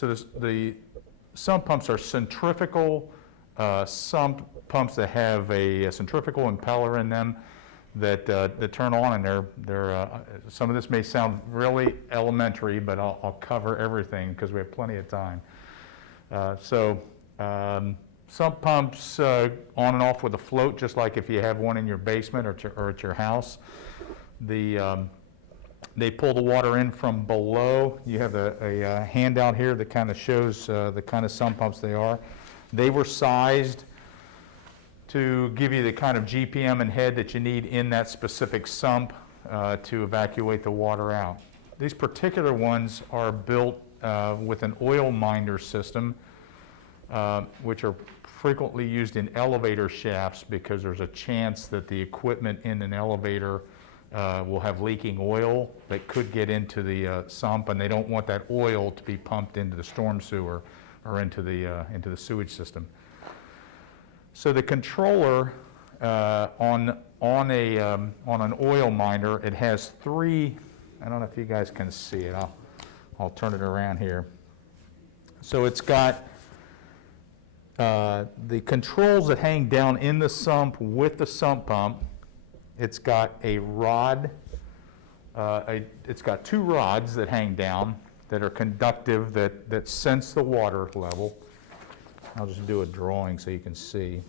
the sump pumps are centrifugal sump pumps that have a centrifugal impeller in them that turn on, and they're some of this may sound really elementary, but I'll cover everything because we have plenty of time. Sump pumps on and off with a float, just like if you have one in your basement or at your house. They pull the water in from below. You have a handout here that kind of shows the kind of sump pumps they are. They were sized to give you the kind of GPM and head that you need in that specific sump to evacuate the water out. These particular ones are built with an oil minder system, which are frequently used in elevator shafts because there's a chance that the equipment in an elevator will have leaking oil that could get into the sump, and they don't want that oil to be pumped into the storm sewer or into the sewage system. So the controller on an oil minder, it has three. I don't know if you guys can see it. I'll turn it around here. So it's got the controls that hang down in the sump with the sump pump. It's got a rod. It's got two rods that hang down that are conductive that sense the water level. I'll just do a drawing so you can see.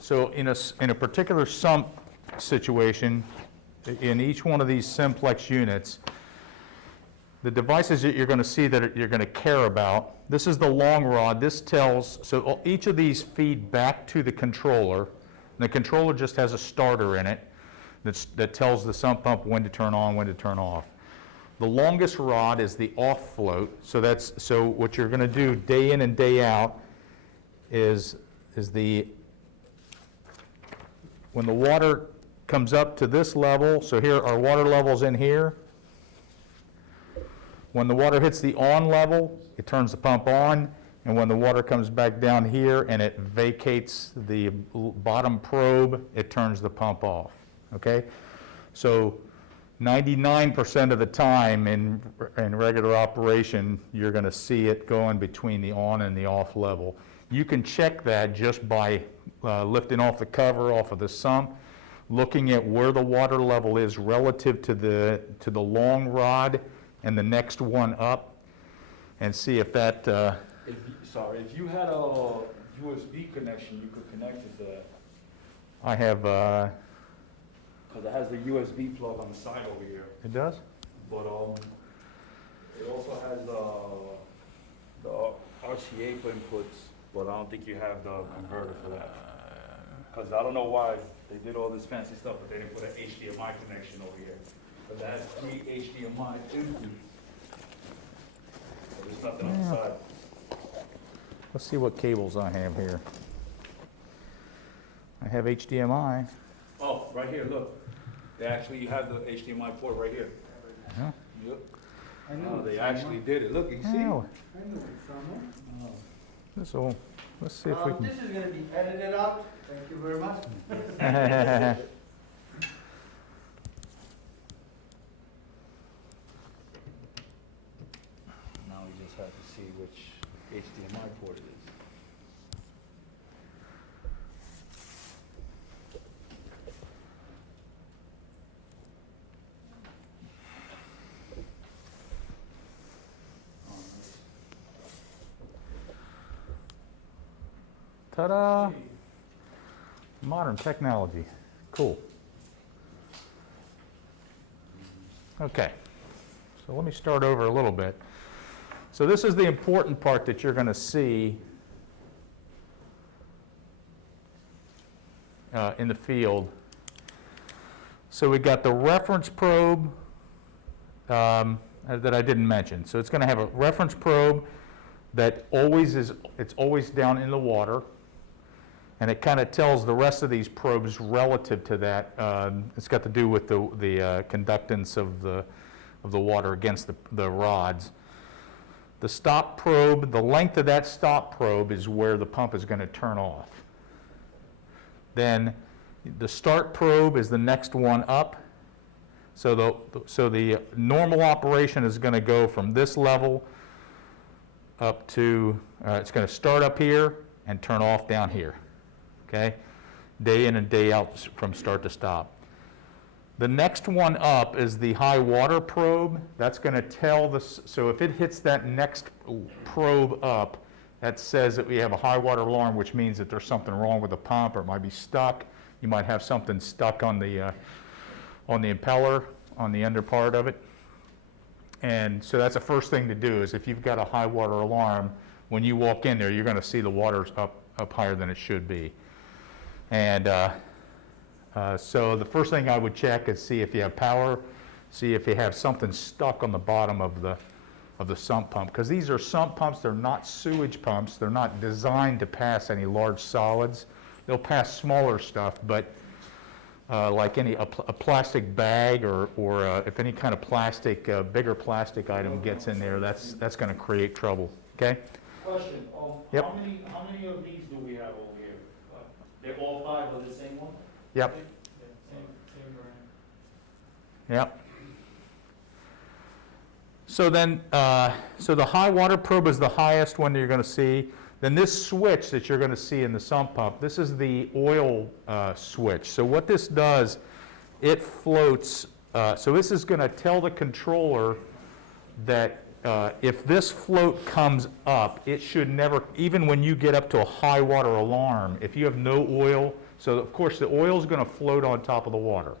So in a particular sump situation, in each one of these simplex units, the devices that you're going to see that you're going to care about, this is the long rod. This tells, so each of these feed back to the controller. And the controller just has a starter in it that tells the sump pump when to turn on, when to turn off. The longest rod is the off float. So what you're going to do day in and day out is when the water comes up to this level, so here our water level's in here. When the water hits the on level, it turns the pump on, and when the water comes back down here and it vacates the bottom probe, it turns the pump off, okay? So 99% of the time in regular operation, you're going to see it going between the on and the off level. You can check that just by lifting off the cover off of the sump, looking at where the water level is relative to the long rod and the next one up, and see if that. If you had a USB connection, you could connect it to that. I have. Because it has the USB plug on the side over here. It does? But it also has the RCA inputs, but I don't think you have the converter for that. Because I don't know why they did all this fancy stuff, but they didn't put an HDMI connection over here. But that has 3 HDMI inputs. There's nothing on the side. Let's see what cables I have here. I have HDMI. Oh, right here, look. They actually have the HDMI port right here. Huh? Yep. I know They actually did it. Look, you see? Oh, I know it's somewhere. so let's see if we can. This is going to be edited out. Thank you very much. Now we just have to see which HDMI port it is. Ta-da! Modern technology. Cool. Okay, so let me start over a little bit. So this is the important part that you're going to see in the field. So we got the reference probe that I didn't mention. So it's going to have a reference probe that it's always down in the water. And it kind of tells the rest of these probes relative to that. It's got to do with the conductance of the water against the rods. The stop probe, the length of that stop probe is where the pump is going to turn off. Then the start probe is the next one up. So the normal operation is going to go from this level up to, it's going to start up here and turn off down here, okay? Day in and day out from start to stop. The next one up is the high water probe. That's going to tell this, so if it hits that next probe up, that says that we have a high water alarm, which means that there's something wrong with the pump, or it might be stuck. You might have something stuck on the impeller, on the under part of it. And so that's the first thing to do, is if you've got a high water alarm, when you walk in there, you're going to see the water's up higher than it should be. And so the first thing I would check is see if you have power, see if you have something stuck on the bottom of the sump pump, because these are sump pumps. They're not sewage pumps. They're not designed to pass any large solids. They'll pass smaller stuff, but like a plastic bag or if any kind of plastic, bigger plastic item gets in there, that's going to create trouble. Okay? Question, Yep. how many of these do we have over here? They're all 5 of the same one? Yep. Same brand. Yep. So then, so the high water probe is the highest one that you're going to see. Then this switch that you're going to see in the sump pump, this is the oil switch. So what this does, it floats. So this is going to tell the controller that if this float comes up, it should never, even when you get up to a high water alarm, if you have no oil, so of course the oil is going to float on top of the water.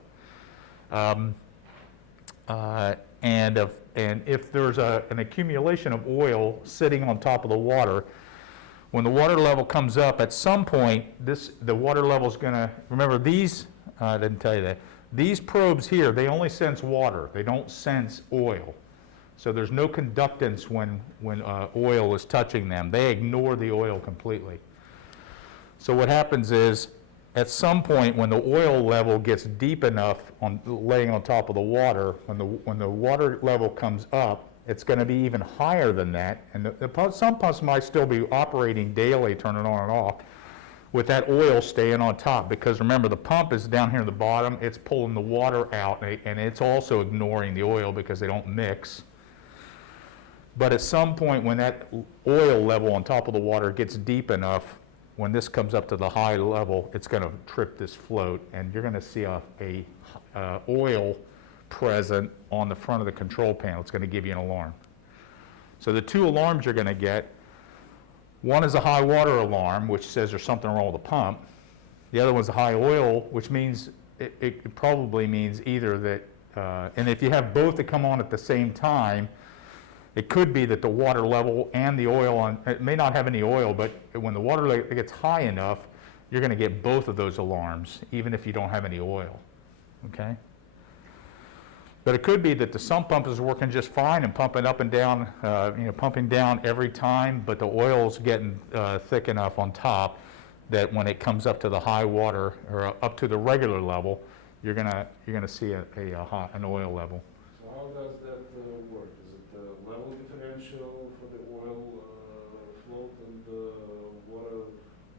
And if there's an accumulation of oil sitting on top of the water, when the water level comes up, at some point, the water level is going to, remember these, I didn't tell you that, these probes here, they only sense water. They don't sense oil. So there's no conductance when oil is touching them. They ignore the oil completely. So what happens is, at some point, when the oil level gets deep enough laying on top of the water, when the water level comes up, it's going to be even higher than that. And some pumps might still be operating daily, turning on and off, with that oil staying on top. Because remember, the pump is down here at the bottom. It's pulling the water out, and it's also ignoring the oil because they don't mix. But at some point, when that oil level on top of the water gets deep enough, when this comes up to the high level, it's going to trip this float, and you're going to see a oil present on the front of the control panel. It's going to give you an alarm. So the 2 alarms you're going to get, one is a high water alarm, which says there's something wrong with the pump. The other one's a high oil, which means it probably means either that, and if you have both that come on at the same time, it could be that the water level and the oil it may not have any oil, but when the water level gets high enough, you're going to get both of those alarms, even if you don't have any oil. Okay? But it could be that the sump pump is working just fine and pumping up and down, pumping down every time, but the oil's getting thick enough on top that when it comes up to the high water or up to the regular level, you're gonna see an oil level. So how does that work? Is it the level differential for the oil float and the water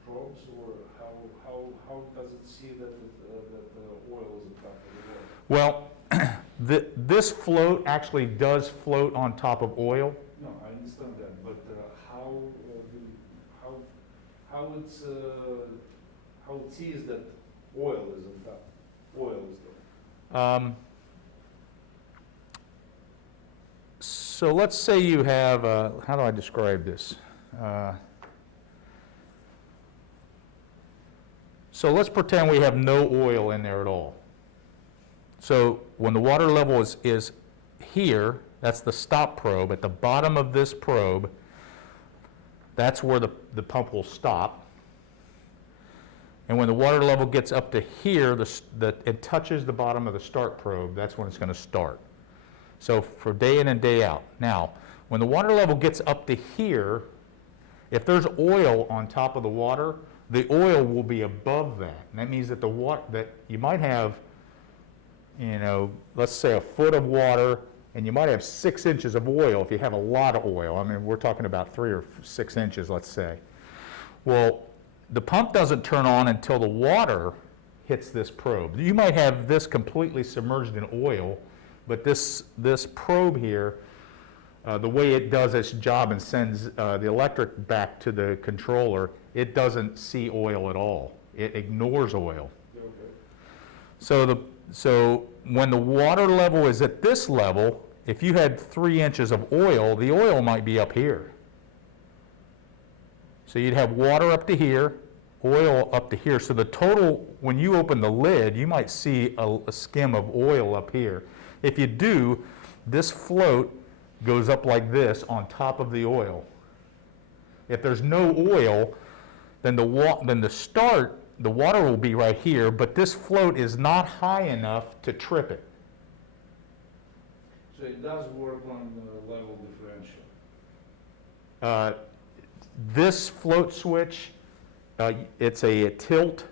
probes, or how does it see that the oil is on top of the water? Well, this float actually does float on top of oil. No, I understand that, but how it sees that oil is on top? Oil is there. So let's say you have, how do I describe this? So let's pretend we have no oil in there at all. So when the water level is here, that's the stop probe. At the bottom of this probe, that's where the pump will stop. And when the water level gets up to here, it touches the bottom of the start probe. That's when it's going to start. So for day in and day out. Now, when the water level gets up to here, if there's oil on top of the water, the oil will be above that. And that means that that you might have, let's say a foot of water and you might have 6 inches of oil if you have a lot of oil. I mean, we're talking about 3 or 6 inches, let's say. Well, the pump doesn't turn on until the water hits this probe. You might have this completely submerged in oil, but this probe here, the way it does its job and sends the electric back to the controller, it doesn't see oil at all. It ignores oil. Okay. So when the water level is at this level, if you had 3 inches of oil, the oil might be up here. So you'd have water up to here, oil up to here. So the total, when you open the lid, you might see a skim of oil up here. If you do, this float goes up like this on top of the oil. If there's no oil, then the water will be right here, but this float is not high enough to trip it. So it does work on the level differential. This float switch, it's a tilt,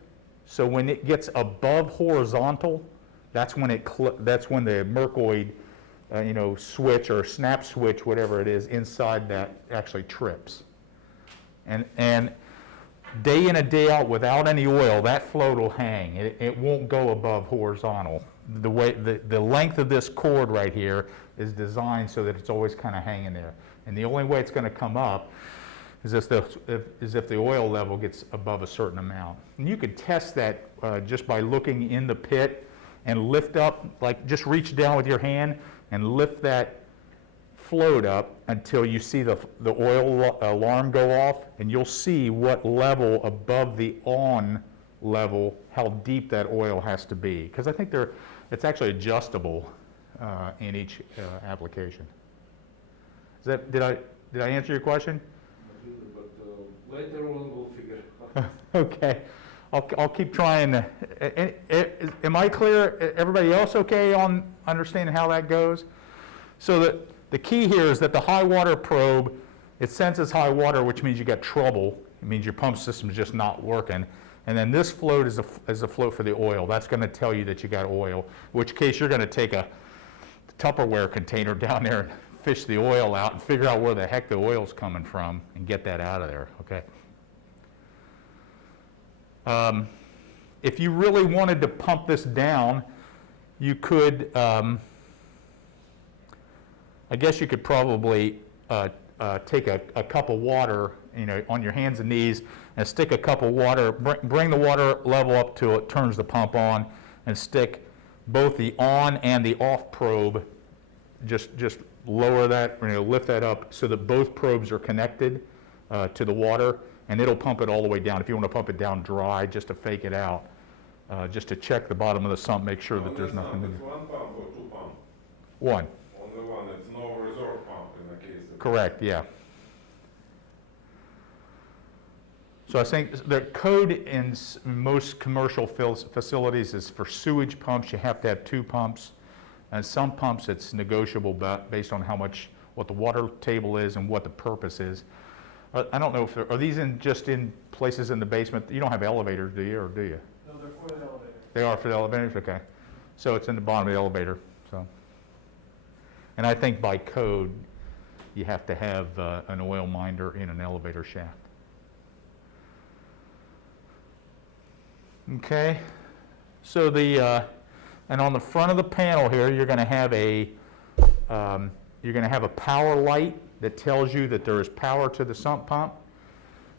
so when it gets above horizontal, that's when the Mercoid, switch or snap switch, whatever it is, inside that actually trips. And day in and day out, without any oil, that float will hang. It won't go above horizontal. The length of this cord right here is designed so that it's always kind of hanging there. And the only way it's going to come up is if the oil level gets above a certain amount. And you could test that just by looking in the pit and lift up, like just reach down with your hand and lift that float up until you see the oil alarm go off, and you'll see what level above the on level, how deep that oil has to be. Because I think it's actually adjustable in each application. Did I answer your question? But later on we'll figure it out. Okay, I'll keep trying. Am I clear? Everybody else okay on understanding how that goes? So the key here is that the high water probe, it senses high water, which means you got trouble. It means your pump system is just not working. And then this float is a float for the oil. That's going to tell you that you got oil, in which case you're going to take a Tupperware container down there and fish the oil out and figure out where the heck the oil's coming from and get that out of there, okay? If you really wanted to pump this down, you could, I guess you could probably take a cup of water, on your hands and knees and stick a cup of water, bring the water level up till it turns the pump on, and stick both the on and the off probe, just lower that, lift that up so that both probes are connected to the water, and it'll pump it all the way down. If you want to pump it down dry, just to fake it out, just to check the bottom of the sump, make sure that there's nothing in It's there. 1 pump or 2 pump? One, Only one, it's no reserve pump in the case of... correct, yeah. So I think the code in most commercial facilities is for sewage pumps, you have to have 2 pumps. And some pumps, it's negotiable based on what the water table is and what the purpose is. I don't know if are these just in places in the basement? You don't have elevators, do you, or do you? No, they're for the elevator. They are for the elevators, okay. So it's in the bottom of the elevator. So, and I think by code, you have to have an oil minder in an elevator shaft. Okay, so and on the front of the panel here, you're going to have a power light that tells you that there is power to the sump pump.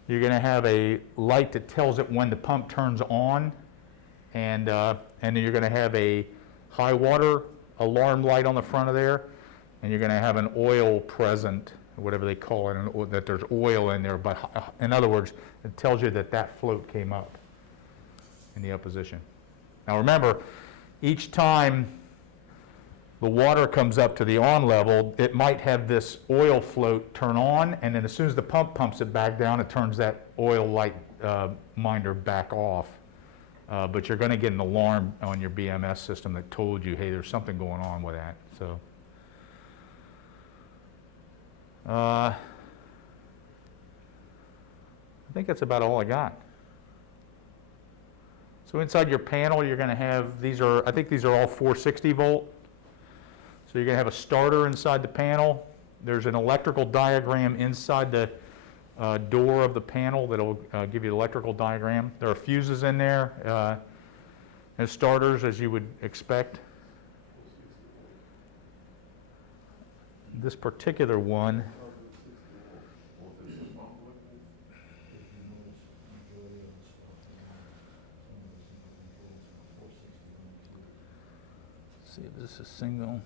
You're going to have a light that tells it when the pump turns on, and then you're going to have a high water alarm light on the front of there, and you're going to have an oil present, whatever they call it, and that there's oil in there. But in other words, it tells you that that float came up in the up position. Now remember, each time the water comes up to the on level, it might have this oil float turn on, and then as soon as the pump pumps it back down, it turns that oil light minder back off. But you're going to get an alarm on your BMS system that told you, hey, there's something going on with that. So, I think that's about all I got. So inside your panel, you're going to have, I think these are all 460 volt. So you're going to have a starter inside the panel. There's an electrical diagram inside the door of the panel that'll give you the electrical diagram. There are fuses in there and starters, as you would expect. This particular one, see if this is single.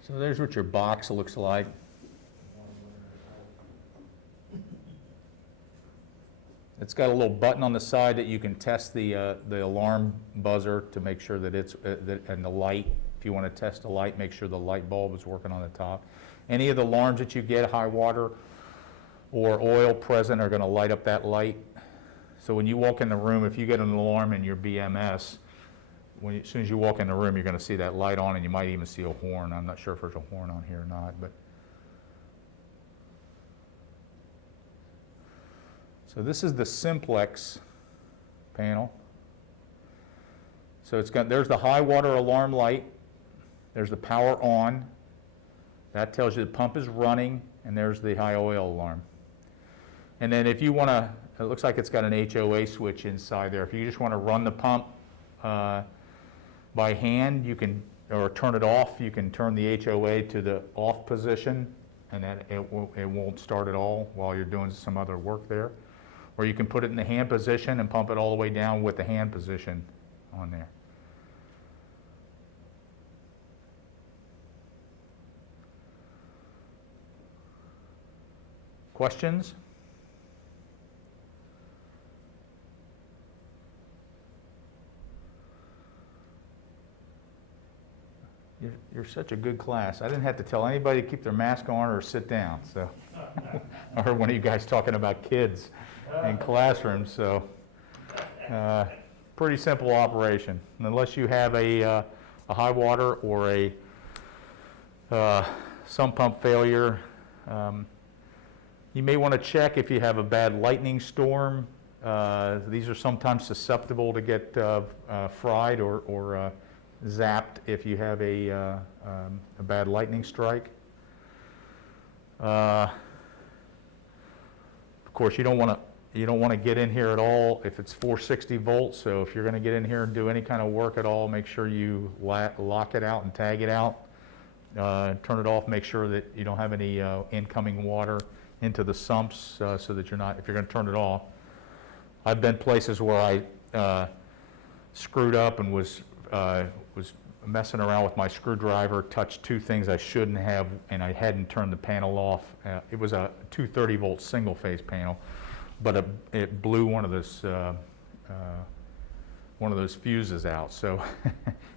So there's what your box looks like. It's got a little button on the side that you can test the alarm buzzer to make sure that it's, and the light. If you want to test the light, make sure the light bulb is working on the top. Any of the alarms that you get, high water or oil present, are going to light up that light. So when you walk in the room, if you get an alarm in your BMS, as soon as you walk in the room, you're going to see that light on, and you might even see a horn. I'm not sure if there's a horn on here or not, but. So this is the simplex panel. So there's the high water alarm light. There's the power on. That tells you the pump is running, and there's the high oil alarm. And then if you want to, it looks like it's got an HOA switch inside there. If you just want to run the pump by hand, you can, or turn it off. You can turn the HOA to the off position, and then it won't start at all while you're doing some other work there. Or you can put it in the hand position and pump it all the way down with the hand position on there. Questions? You're such a good class. I didn't have to tell anybody to keep their mask on or sit down. So, I heard one of you guys talking about kids in classrooms. So, pretty simple operation. Unless you have a high water or a sump pump failure, you may want to check if you have a bad lightning storm. These are sometimes susceptible to get fried or zapped if you have a bad lightning strike. Of course, you don't want to get in here at all if it's 460 volts. So if you're going to get in here and do any kind of work at all, make sure you lock it out and tag it out. Turn it off. Make sure that you don't have any incoming water into the sumps, so that you're not. If you're going to turn it off, I've been places where I screwed up and was messing around with my screwdriver, touched two things I shouldn't have, and I hadn't turned the panel off. It was a 230 volt single phase panel, but it blew one of those fuses out. So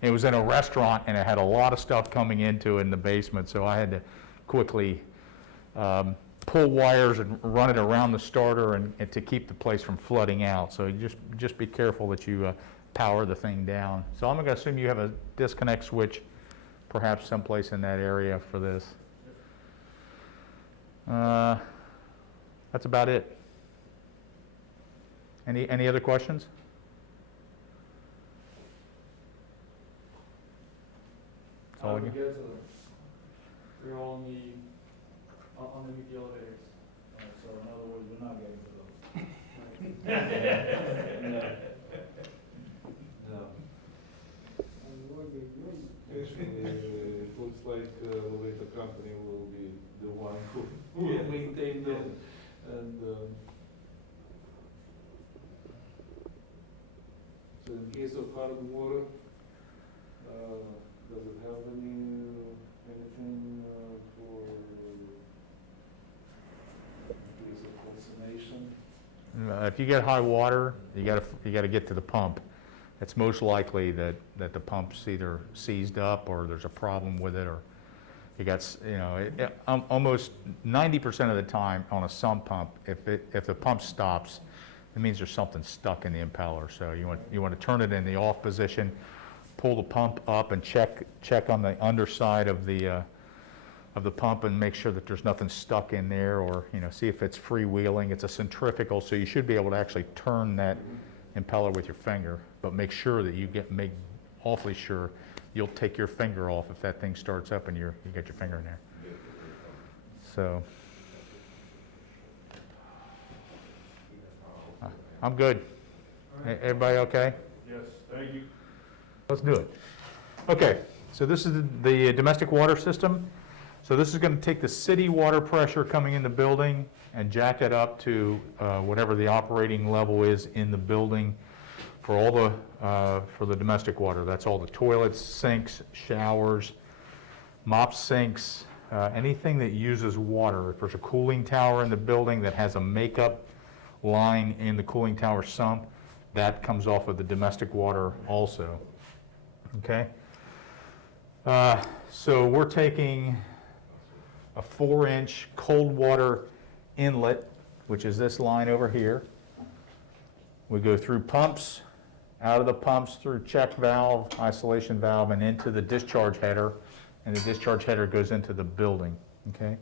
it was in a restaurant, and it had a lot of stuff coming into it in the basement, so I had to quickly pull wires and run it around the starter and to keep the place from flooding out. So just be careful that you power the thing down. So I'm going to assume you have a disconnect switch perhaps someplace in that area for this. That's about it. Any other questions? That's all I got. We're all underneath the elevators. So in other words, we're not getting to those. No. Actually, it looks like elevator company will be the one who will maintain them, and so in case of hard water, does it have anything for in case of calcination? If you get high water, you got to get to the pump. It's most likely that the pump's either seized up or there's a problem with it, or you got, almost 90% of the time on a sump pump, if the pump stops, it means there's something stuck in the impeller. So you want to turn it in the off position, pull the pump up, and check on the underside of the of the pump and make sure that there's nothing stuck in there, or, see if it's freewheeling. It's a centrifugal, so you should be able to actually turn that impeller with your finger, but make sure that make awfully sure you'll take your finger off if that thing starts up and you get your finger in there. So, I'm good. Everybody okay? Yes, thank you. Let's do it. Okay, so this is the domestic water system. So this is going to take the city water pressure coming in the building and jack it up to whatever the operating level is in the building for all for the domestic water. That's all the toilets, sinks, showers, mop sinks, anything that uses water. If there's a cooling tower in the building that has a makeup line in the cooling tower sump, that comes off of the domestic water also. Okay? So we're taking a 4-inch cold water inlet, which is this line over here. We go through pumps, out of the pumps through check valve, isolation valve, and into the discharge header, and the discharge header goes into the building. Okay?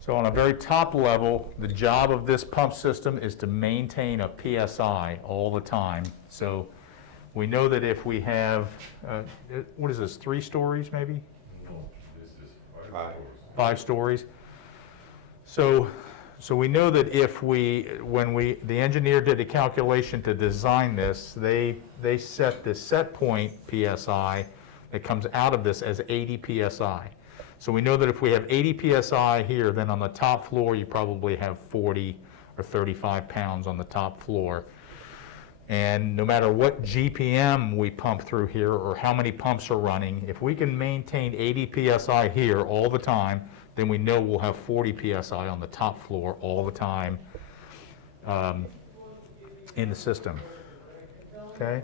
So on a very top level, the job of this pump system is to maintain a PSI all the time. So we know that if we have, what is this, 3 stories maybe? No, this is 5 floors. 5 stories. So we know that if the engineer did a calculation to design this, they set the set point PSI that comes out of this as 80 PSI. So we know that if we have 80 PSI here, then on the top floor, you probably have 40 or 35 pounds on the top floor. And no matter what GPM we pump through here or how many pumps are running, if we can maintain 80 PSI here all the time, then we know we'll have 40 PSI on the top floor all the time in the system. Okay?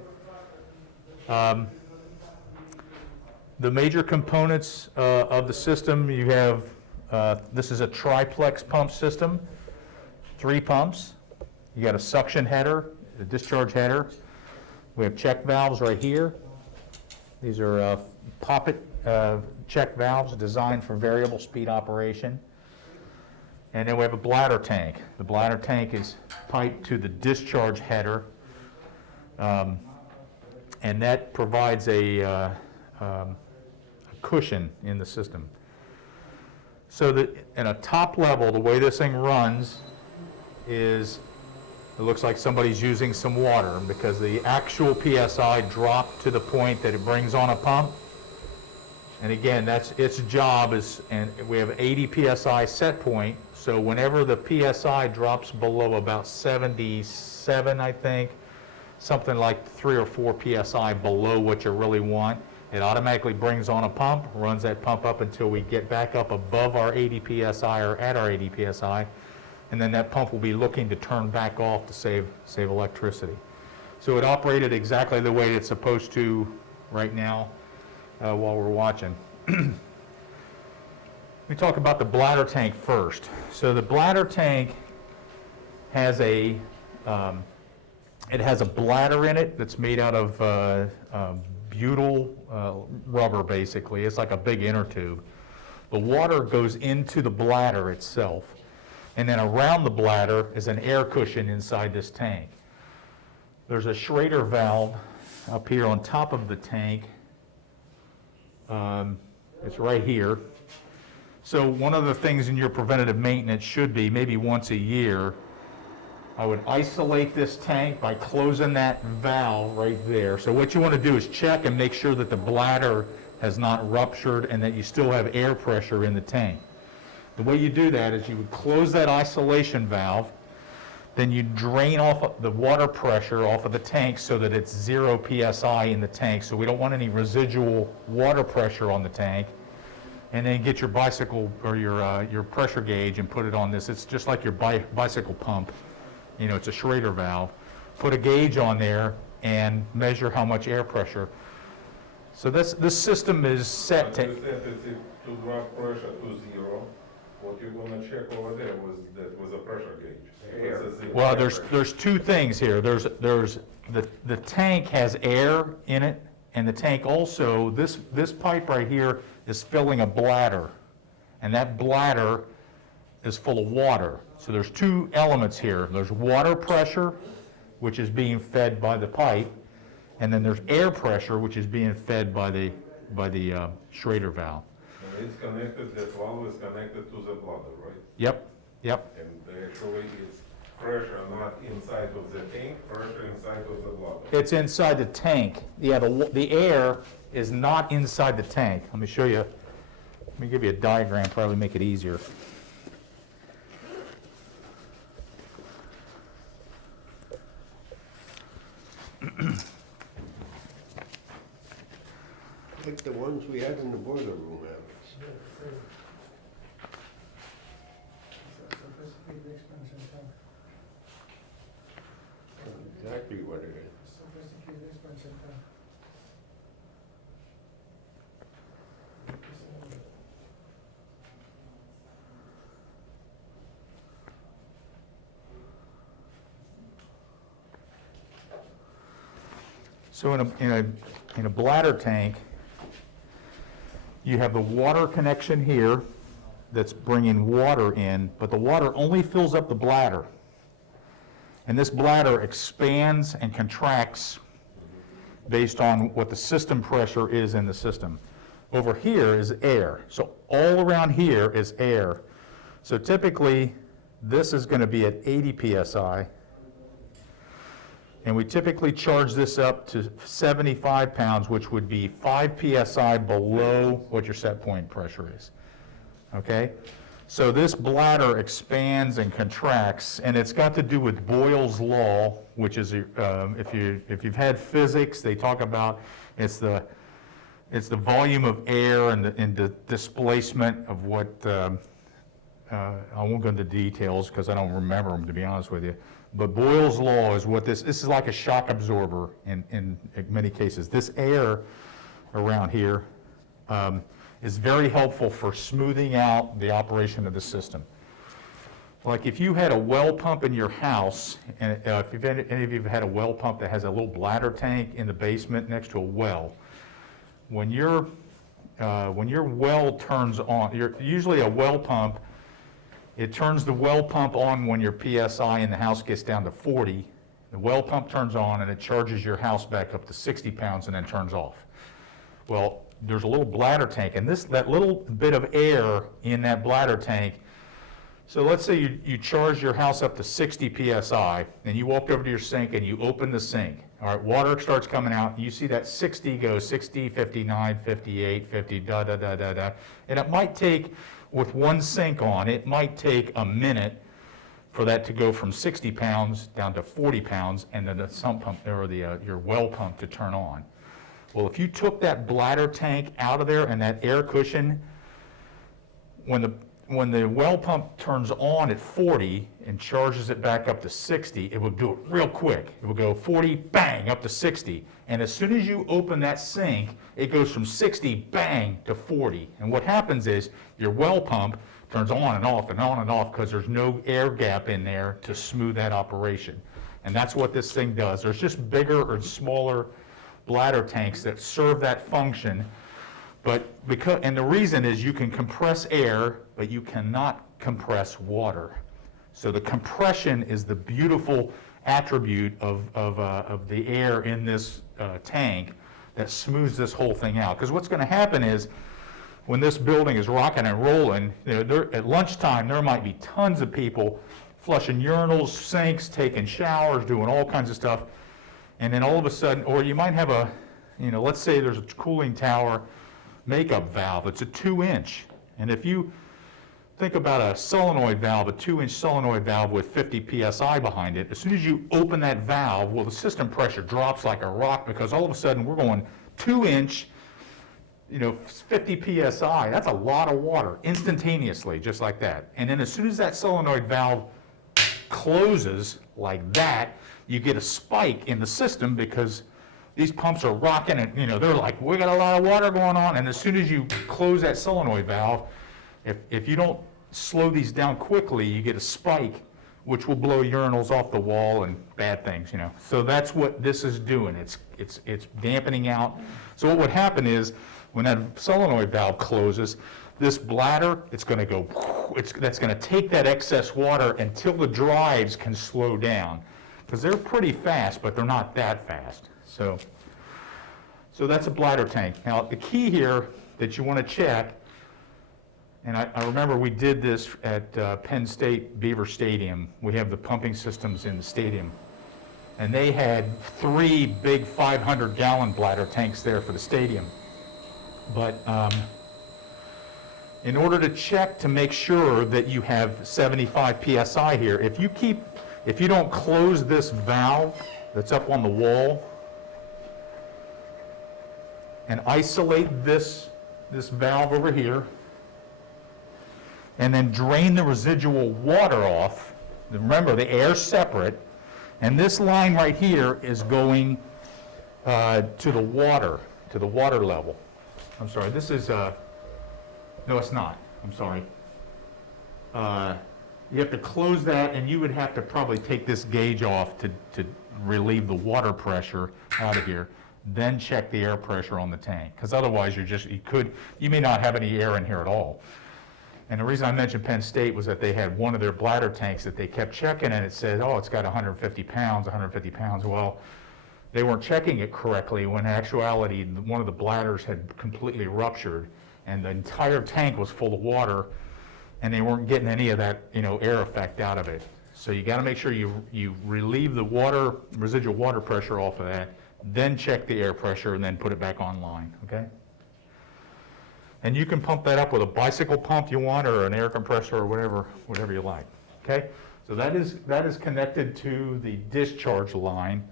The major components of the system, you have, this is a triplex pump system, 3 pumps. You got a suction header, a discharge header. We have check valves right here. These are poppet check valves designed for variable speed operation. And then we have a bladder tank. The bladder tank is piped to the discharge header, and that provides a cushion in the system. So that in a top level, the way this thing runs is, it looks like somebody's using some water, because the actual PSI dropped to the point that it brings on a pump. And again, that's its job and we have 80 PSI set point, so whenever the PSI drops below about 77, I think, something like 3 or 4 PSI below what you really want, it automatically brings on a pump, runs that pump up until we get back up above our 80 PSI or at our 80 PSI, and then that pump will be looking to turn back off to save electricity. So it operated exactly the way it's supposed to right now while we're watching. Let me talk about the bladder tank first. So the bladder tank has it has a bladder in it that's made out of butyl rubber, basically. It's like a big inner tube. The water goes into the bladder itself, and then around the bladder is an air cushion inside this tank. There's a Schrader valve up here on top of the tank. It's right here. So one of the things in your preventative maintenance should be, maybe once a year, I would isolate this tank by closing that valve right there. So what you want to do is check and make sure that the bladder has not ruptured and that you still have air pressure in the tank. The way you do that is you would close that isolation valve, then you drain off the water pressure off of the tank so that it's 0 PSI in the tank, so we don't want any residual water pressure on the tank. And then get your bicycle or your pressure gauge and put it on this. It's just like your bicycle pump. You know, it's a Schrader valve. Put a gauge on there and measure how much air pressure. So this system is set But to... you said it's to drop pressure to 0. What you're gonna check over there was a pressure gauge. Air. It's a 0 Well, air there's pressure. 2 things here. There's the tank has air in it, and the tank also, this pipe right here is filling a bladder. and that bladder is full of water. So there's two elements here. There's water pressure, which is being fed by the pipe, and then there's air pressure, which is being fed by the Schrader valve. And it's connected, that valve is connected to the bladder, right? Yep, yep. And actually it's pressure not inside of the tank, pressure inside of the bladder. It's inside the tank. Yeah, the air is not inside the tank. Let me show you. Let me give you a diagram, probably make it easier. Like the ones we had in the boiler room, Alex. Exactly what it is. So in a bladder tank, you have the water connection here that's bringing water in, but the water only fills up the bladder. And this bladder expands and contracts based on what the system pressure is in the system. Over here is air. So all around here is air. So typically, this is going to be at 80 psi. And we typically charge this up to 75 pounds, which would be 5 psi below what your set point pressure is. Okay? So this bladder expands and contracts, and it's got to do with Boyle's law, which is, if you've had physics, they talk about it's the volume of air and the displacement of what, I won't go into details because I don't remember them, to be honest with you. But Boyle's law is what this is like a shock absorber in many cases. This air around here is very helpful for smoothing out the operation of the system. Like if you had a well pump in your house, and if any of you have had a well pump that has a little bladder tank in the basement next to a well, when your well turns on, usually a well pump, it turns the well pump on when your PSI in the house gets down to 40. The well pump turns on and it charges your house back up to 60 pounds and then turns off. Well, there's a little bladder tank, and that little bit of air in that bladder tank, so let's say you charge your house up to 60 PSI, and you walk over to your sink and you open the sink. All right, water starts coming out, you see that 60 goes 60, 59, 58, 50, da, da, da, da, da. And it might take, with one sink on, it might take a minute for that to go from 60 pounds down to 40 pounds, and then the sump pump, or your well pump to turn on. Well, if you took that bladder tank out of there and that air cushion, when the well pump turns on at 40 and charges it back up to 60, it will do it real quick. It will go 40, bang, up to 60. And as soon as you open that sink, it goes from 60, bang, to 40. And what happens is your well pump turns on and off and on and off because there's no air gap in there to smooth that operation. And that's what this thing does. There's just bigger or smaller bladder tanks that serve that function, and the reason is you can compress air, but you cannot compress water. So the compression is the beautiful attribute of the air in this tank that smooths this whole thing out. Because what's going to happen is, when this building is rocking and rolling, at lunchtime there might be tons of people flushing urinals, sinks, taking showers, doing all kinds of stuff. And then all of a sudden, or you might have let's say there's a cooling tower makeup valve. It's a 2-inch. And if you think about a solenoid valve, a 2-inch solenoid valve with 50 PSI behind it, as soon as you open that valve, well, the system pressure drops like a rock because all of a sudden we're going 2-inch, 50 PSI. That's a lot of water instantaneously, just like that. And then as soon as that solenoid valve closes like that, you get a spike in the system because these pumps are rocking and, they're like, we got a lot of water going on. And as soon as you close that solenoid valve, if you don't slow these down quickly, you get a spike, which will blow urinals off the wall and bad things, So that's what this is doing. It's dampening out. So what would happen is when that solenoid valve closes, this bladder, it's gonna go, that's gonna take that excess water until the drives can slow down. Because they're pretty fast, but they're not that fast. So that's a bladder tank. Now, the key here that you wanna check, and I remember we did this at Penn State Beaver Stadium. We have the pumping systems in the stadium. And they had 3 big 500-gallon bladder tanks there for the stadium. But in order to check to make sure that you have 75 PSI here, if you don't close this valve that's up on the wall and isolate this valve over here, and then drain the residual water off, remember the air's separate, and this line right here is going to the water level. I'm sorry, this is, no it's not, I'm sorry. You have to close that, and you would have to probably take this gauge off to relieve the water pressure out of here, then check the air pressure on the tank, because otherwise you may not have any air in here at all. And the reason I mentioned Penn State was that they had one of their bladder tanks that they kept checking, and it said, oh, it's got 150 pounds, 150 pounds. Well, they weren't checking it correctly when in actuality one of the bladders had completely ruptured, and the entire tank was full of water, and they weren't getting any of that, air effect out of it. So you got to make sure you relieve the residual water pressure off of that, then check the air pressure, and then put it back online, okay? And you can pump that up with a bicycle pump you want, or an air compressor, or whatever you like, okay? So that is connected to the discharge line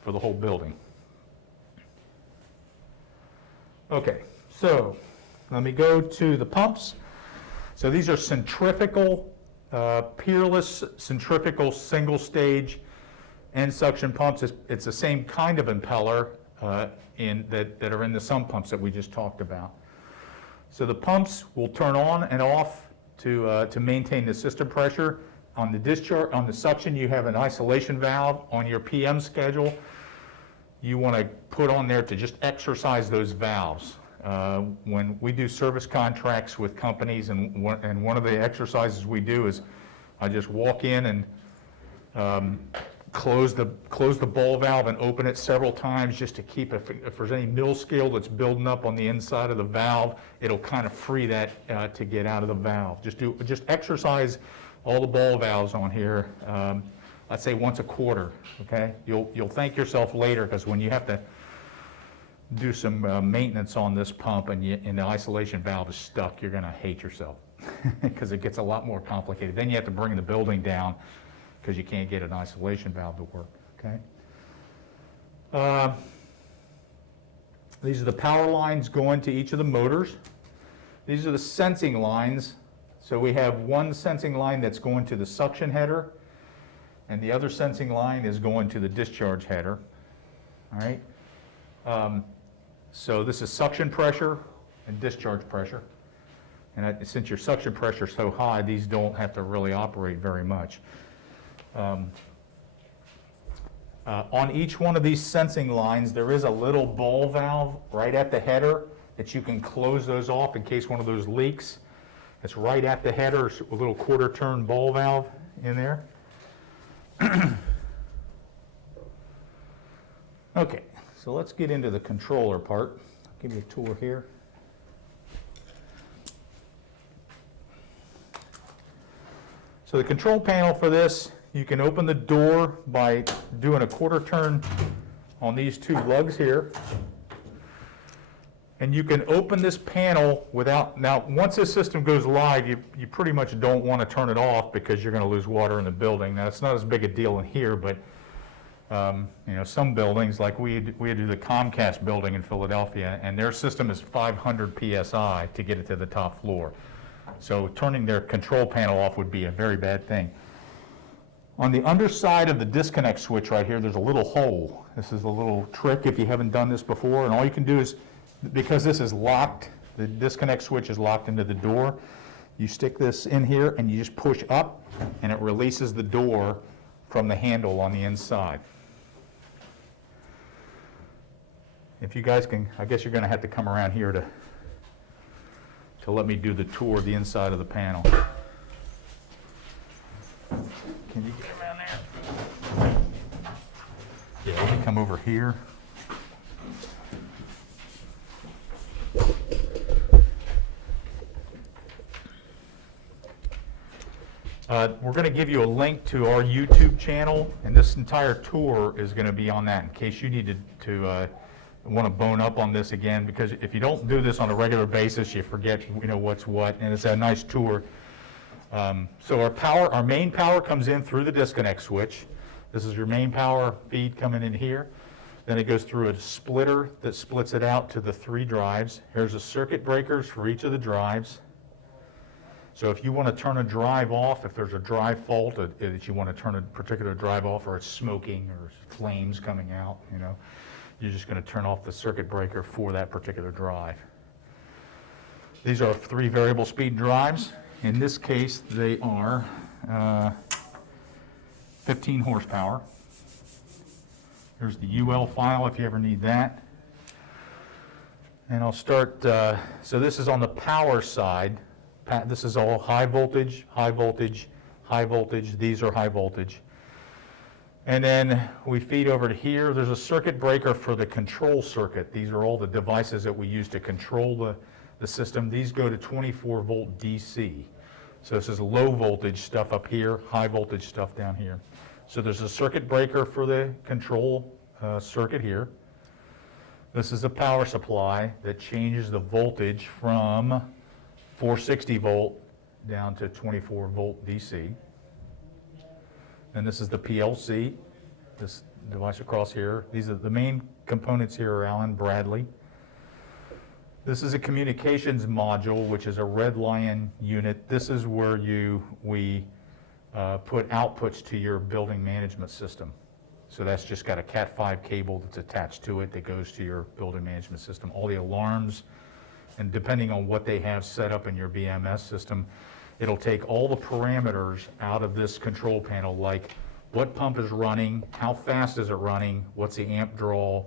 for the whole building. Okay, so let me go to the pumps. So these are centrifugal, peerless centrifugal single stage end suction pumps. It's the same kind of impeller that are in the sump pumps that we just talked about. So the pumps will turn on and off to maintain the system pressure. On the discharge, on the suction, you have an isolation valve. On your PM schedule, you want to put on there to just exercise those valves. When we do service contracts with companies, and one of the exercises we do is I just walk in and close the ball valve and open it several times just to keep, if there's any mill scale that's building up on the inside of the valve, it'll kind of free that to get out of the valve. Just exercise all the ball valves on here, let's say once a quarter, okay? You'll thank yourself later, because when you have to do some maintenance on this pump and the isolation valve is stuck, you're gonna hate yourself because it gets a lot more complicated. Then you have to bring the building down because you can't get an isolation valve to work, okay? These are the power lines going to each of the motors. These are the sensing lines. So we have one sensing line that's going to the suction header, and the other sensing line is going to the discharge header, all right? So this is suction pressure and discharge pressure. And since your suction pressure is so high, these don't have to really operate very much. On each one of these sensing lines, there is a little ball valve right at the header that you can close those off in case one of those leaks. It's right at the header, a little quarter turn ball valve in there. Okay, so let's get into the controller part. I'll give you a tour here. So the control panel for this, you can open the door by doing a quarter turn on these two lugs here. And you can open this panel without, now once this system goes live, you pretty much don't want to turn it off because you're going to lose water in the building. Now it's not as big a deal in here, but some buildings, like we do the Comcast building in Philadelphia, and their system is 500 PSI to get it to the top floor. So turning their control panel off would be a very bad thing. On the underside of the disconnect switch right here, there's a little hole. This is a little trick if you haven't done this before, and all you can do is, because this is locked, the disconnect switch is locked into the door, you stick this in here and you just push up and it releases the door from the handle on the inside. If you guys can, I guess you're going to have to come around here to to let me do the tour of the inside of the panel. Can you get around there? Yeah, let me come over here. We're going to give you a link to our YouTube channel, and this entire tour is going to be on that in case you need to want to bone up on this again, because if you don't do this on a regular basis, you forget what's what, and it's a nice tour. So our main power comes in through the disconnect switch. This is your main power feed coming in here. Then it goes through a splitter that splits it out to the 3 drives. Here's the circuit breakers for each of the drives. So if you want to turn a drive off, if there's a drive fault that you want to turn a particular drive off, or it's smoking or flames coming out, you're just going to turn off the circuit breaker for that particular drive. These are 3 variable speed drives. In this case, they are 15 horsepower. Here's the UL file if you ever need that. And I'll start, so this is on the power side. This is all high voltage, high voltage, high voltage. These are high voltage. And then we feed over to here. There's a circuit breaker for the control circuit. These are all the devices that we use to control the system. These go to 24 volt DC. So this is low voltage stuff up here, high voltage stuff down here. So there's a circuit breaker for the control circuit here. This is a power supply that changes the voltage from 460 volt down to 24 volt DC. And this is the PLC, this device across here. These are the main components here are Allen Bradley. This is a communications module, which is a Red Lion unit. This is where we put outputs to your building management system. So that's just got a Cat5 cable that's attached to it that goes to your building management system. All the alarms, and depending on what they have set up in your BMS system, it'll take all the parameters out of this control panel, like what pump is running, how fast is it running, what's the amp draw,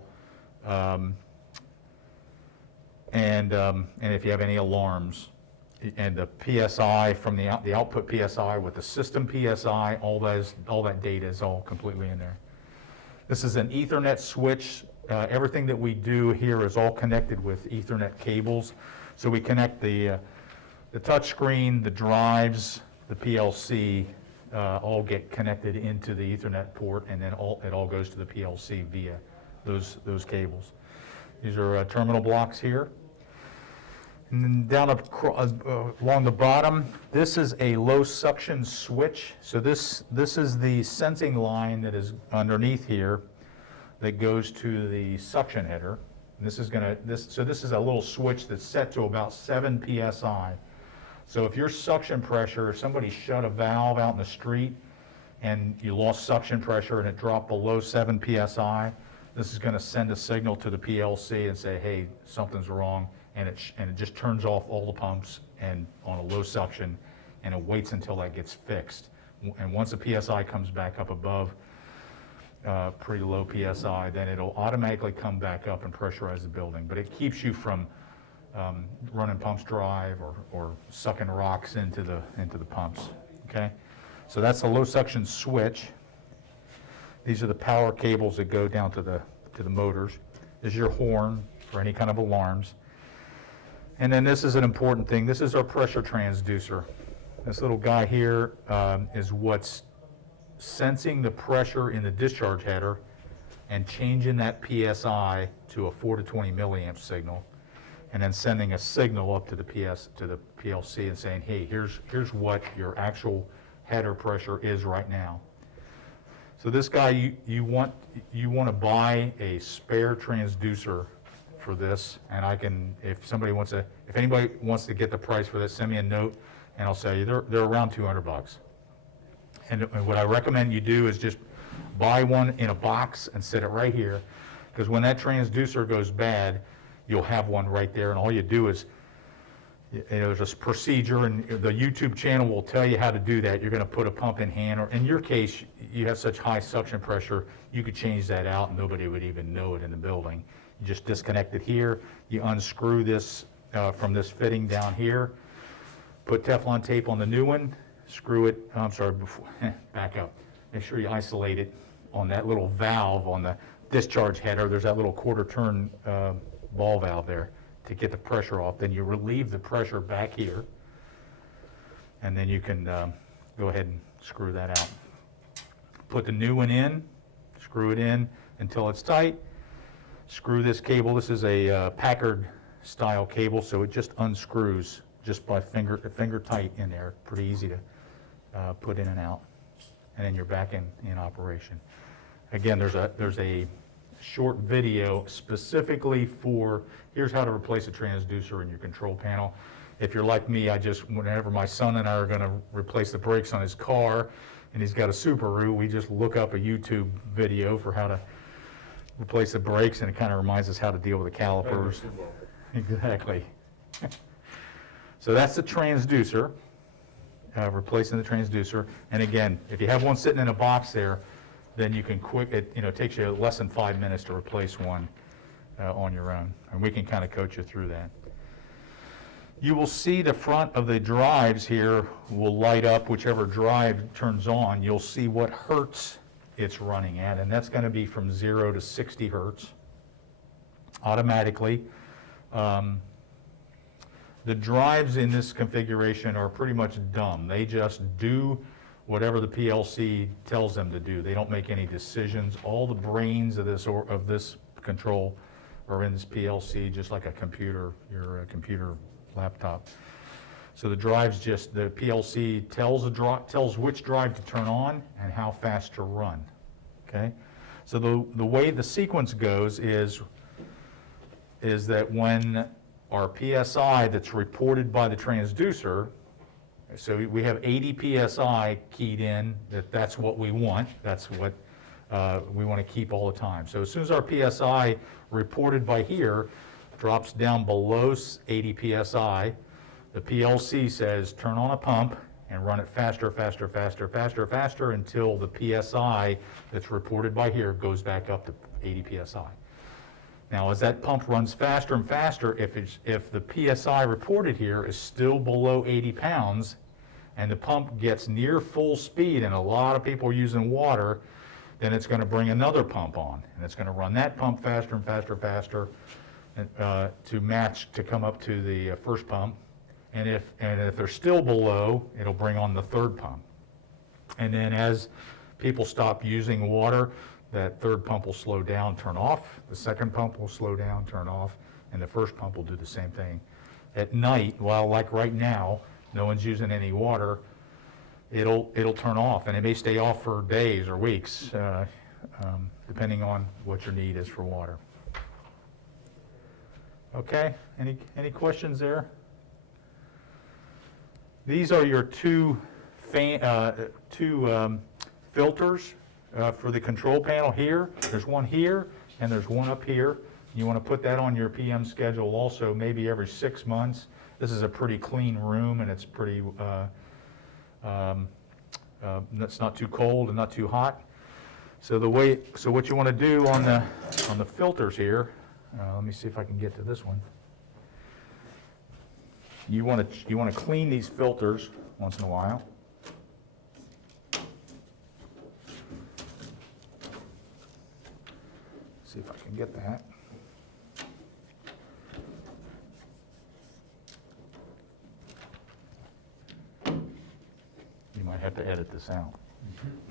and if you have any alarms, and the PSI from the output PSI with the system PSI, all that data is all completely in there. This is an Ethernet switch. Everything that we do here is all connected with Ethernet cables. So we connect the touch screen, the drives, the PLC, all get connected into the Ethernet port, and then it all goes to the PLC via those cables. These are terminal blocks here. And then down along the bottom, this is a low suction switch. So this is the sensing line that is underneath here that goes to the suction header. And this is a little switch that's set to about 7 psi. So if your suction pressure, if somebody shut a valve out in the street and you lost suction pressure and it dropped below 7 psi, this is going to send a signal to the PLC and say, hey, something's wrong, and it just turns off all the pumps and on a low suction, and it waits until that gets fixed. And once the PSI comes back up above pretty low PSI, then it'll automatically come back up and pressurize the building. But it keeps you from running pumps dry or sucking rocks into the pumps. Okay, so that's the low suction switch. These are the power cables that go down to the motors. This is your horn for any kind of alarms. And then this is an important thing. This is our pressure transducer. This little guy here is what's sensing the pressure in the discharge header and changing that PSI to a 4 to 20 milliamp signal, and then sending a signal up to the PLC and saying, hey, here's what your actual header pressure is right now. So this guy, you want to buy a spare transducer for this, and if anybody wants to get the price for this, send me a note, and I'll say they're around $200. And what I recommend you do is just buy one in a box and set it right here, because when that transducer goes bad, you'll have one right there, and all you do is, there's a procedure, and the YouTube channel will tell you how to do that. You're going to put a pump in hand, or in your case, you have such high suction pressure, you could change that out and nobody would even know it in the building. You just disconnect it here, you unscrew this from this fitting down here. Put Teflon tape on the new one, screw it, I'm sorry, before, back up. Make sure you isolate it on that little valve on the discharge header. There's that little quarter turn ball valve there to get the pressure off. Then you relieve the pressure back here, and then you can go ahead and screw that out. Put the new one in, screw it in until it's tight. Screw this cable. This is a Packard style cable, so it just unscrews just by finger tight in there. Pretty easy to put in and out, and then you're back in operation. Again, there's a short video specifically for here's how to replace a transducer in your control panel. If you're like me, whenever my son and I are going to replace the brakes on his car, and he's got a Subaru, we just look up a YouTube video for how to replace the brakes, and it kind of reminds us how to deal with the calipers. Exactly. So that's the transducer, replacing the transducer. And again, if you have one sitting in a box there, then you can it takes you less than 5 minutes to replace one on your own. And we can kind of coach you through that. You will see the front of the drives here will light up whichever drive turns on. You'll see what hertz it's running at, and that's going to be from 0 to 60 hertz automatically. The drives in this configuration are pretty much dumb. They just do whatever the PLC tells them to do. They don't make any decisions. All the brains of this control are in this PLC, just like a computer, your computer laptop. So the drives the PLC tells which drive to turn on and how fast to run. Okay, so the way the sequence goes is that when our PSI that's reported by the transducer, so we have 80 PSI keyed in, that's what we want. That's what we want to keep all the time. So as soon as our PSI reported by here drops down below 80 PSI, the PLC says turn on a pump and run it faster, faster, faster, faster, faster until the PSI that's reported by here goes back up to 80 PSI. Now, as that pump runs faster and faster, if the PSI reported here is still below 80 pounds and the pump gets near full speed, and a lot of people are using water, then it's going to bring another pump on, and it's going to run that pump faster and faster, faster to come up to the first pump. And if they're still below, it'll bring on the third pump. And then as people stop using water, that third pump will slow down, turn off. The second pump will slow down, turn off, and the first pump will do the same thing. At night, while like right now, no one's using any water, it'll turn off, and it may stay off for days or weeks, depending on what your need is for water. Okay, any questions there? These are your two filters for the control panel here. There's one here and there's one up here. You want to put that on your PM schedule also, maybe every 6 months. This is a pretty clean room, and it's pretty, it's not too cold and not too hot. So what you want to do on the filters here, let me see if I can get to this one. You want to clean these filters once in a while. See if I can get that. You might have to edit this out.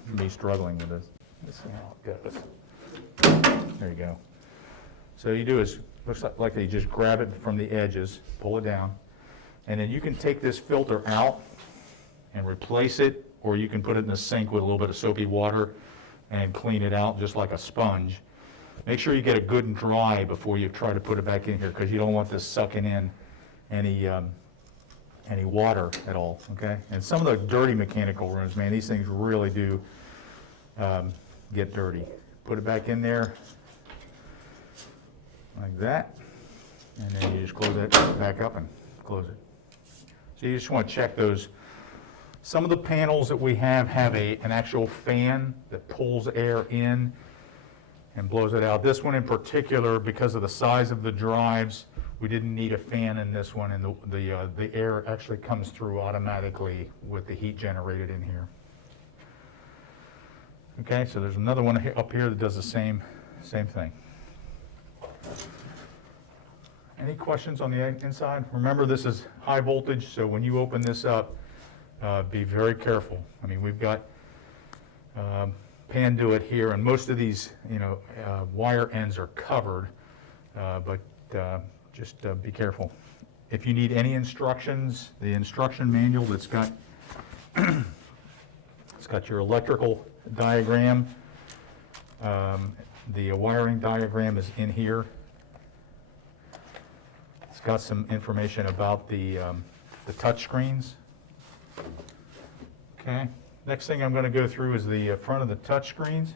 Me struggling with this. Let's see how it goes. There you go. So you do is, looks like you just grab it from the edges, pull it down, and then you can take this filter out and replace it, or you can put it in the sink with a little bit of soapy water and clean it out just like a sponge. Make sure you get it good and dry before you try to put it back in here, because you don't want this sucking in any water at all, okay? And some of the dirty mechanical rooms, man, these things really do get dirty. Put it back in there like that, and then you just close it back up and close it. So you just want to check those. Some of the panels that we have an actual fan that pulls air in and blows it out. This one in particular, because of the size of the drives, We didn't need a fan in this one, and the air actually comes through automatically with the heat generated in here. Okay, so there's another one up here that does the same thing. Any questions on the inside? Remember, this is high voltage, so when you open this up, be very careful. I mean, we've got Panduit here, and most of these, wire ends are covered, but just be careful. If you need any instructions, the instruction manual that's got it's got your electrical diagram. The wiring diagram is in here. It's got some information about the touch screens. Okay. Next thing I'm going to go through is the front of the touch screens.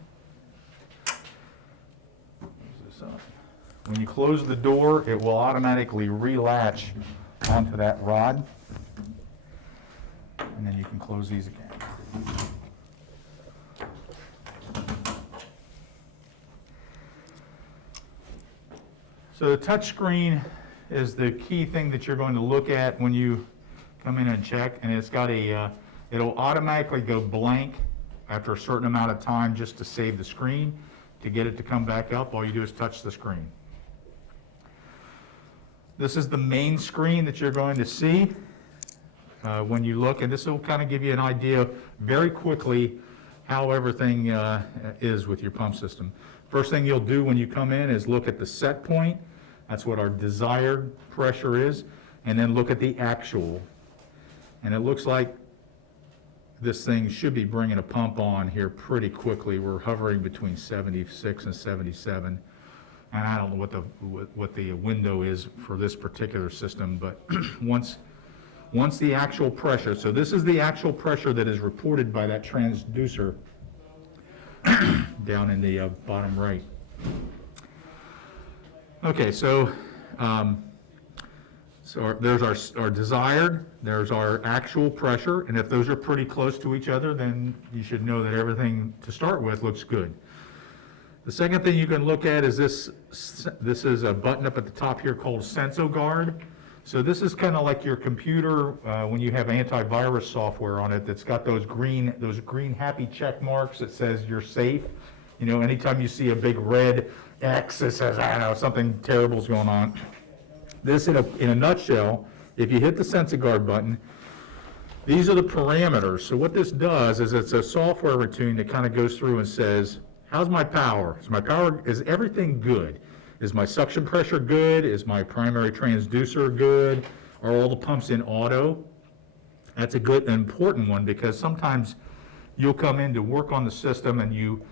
When you close the door, it will automatically relatch onto that rod. And then you can close these again. So the touch screen is the key thing that you're going to look at when you come in and check, and it's got it'll automatically go blank after a certain amount of time just to save the screen. To get it to come back up, all you do is touch the screen. This is the main screen that you're going to see when you look, and this will kind of give you an idea very quickly how everything is with your pump system. First thing you'll do when you come in is look at the set point. That's what our desired pressure is, and then look at the actual. And it looks like this thing should be bringing a pump on here pretty quickly. We're hovering between 76 and 77. And I don't know what the window is for this particular system, but once the actual pressure, so this is the actual pressure that is reported by that transducer down in the bottom right. Okay, so there's our desired, there's our actual pressure, and if those are pretty close to each other, then you should know that everything to start with looks good. The second thing you can look at is this is a button up at the top here called SensoGuard. So this is kind of like your computer when you have antivirus software on it that's got those green happy check marks that says you're safe. You know, anytime you see a big red X, it says, I don't know, something terrible's going on. This, in a nutshell, if you hit the SensoGuard button, these are the parameters. So what this does is it's a software routine that kind of goes through and says, how's my power? Is everything good? Is my suction pressure good? Is my primary transducer good? Are all the pumps in auto? That's a good and important one, because sometimes you'll come in to work on the system and you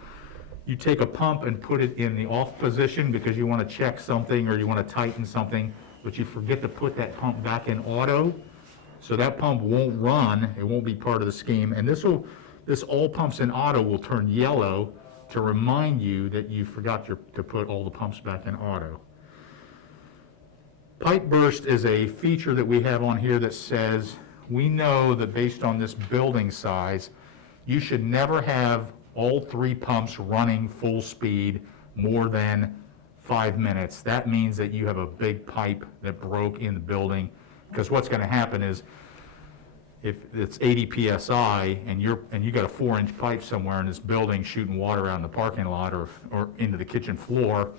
take a pump and put it in the off position because you want to check something or you want to tighten something, but you forget to put that pump back in auto. So that pump won't run, it won't be part of the scheme, and this all pumps in auto will turn yellow to remind you that you forgot to put all the pumps back in auto. Pipe burst is a feature that we have on here that says, we know that based on this building size, you should never have all 3 pumps running full speed more than 5 minutes. That means that you have a big pipe that broke in the building, because what's going to happen is if it's 80 psi and you got a 4-inch pipe somewhere in this building shooting water out in the parking lot or into the kitchen floor,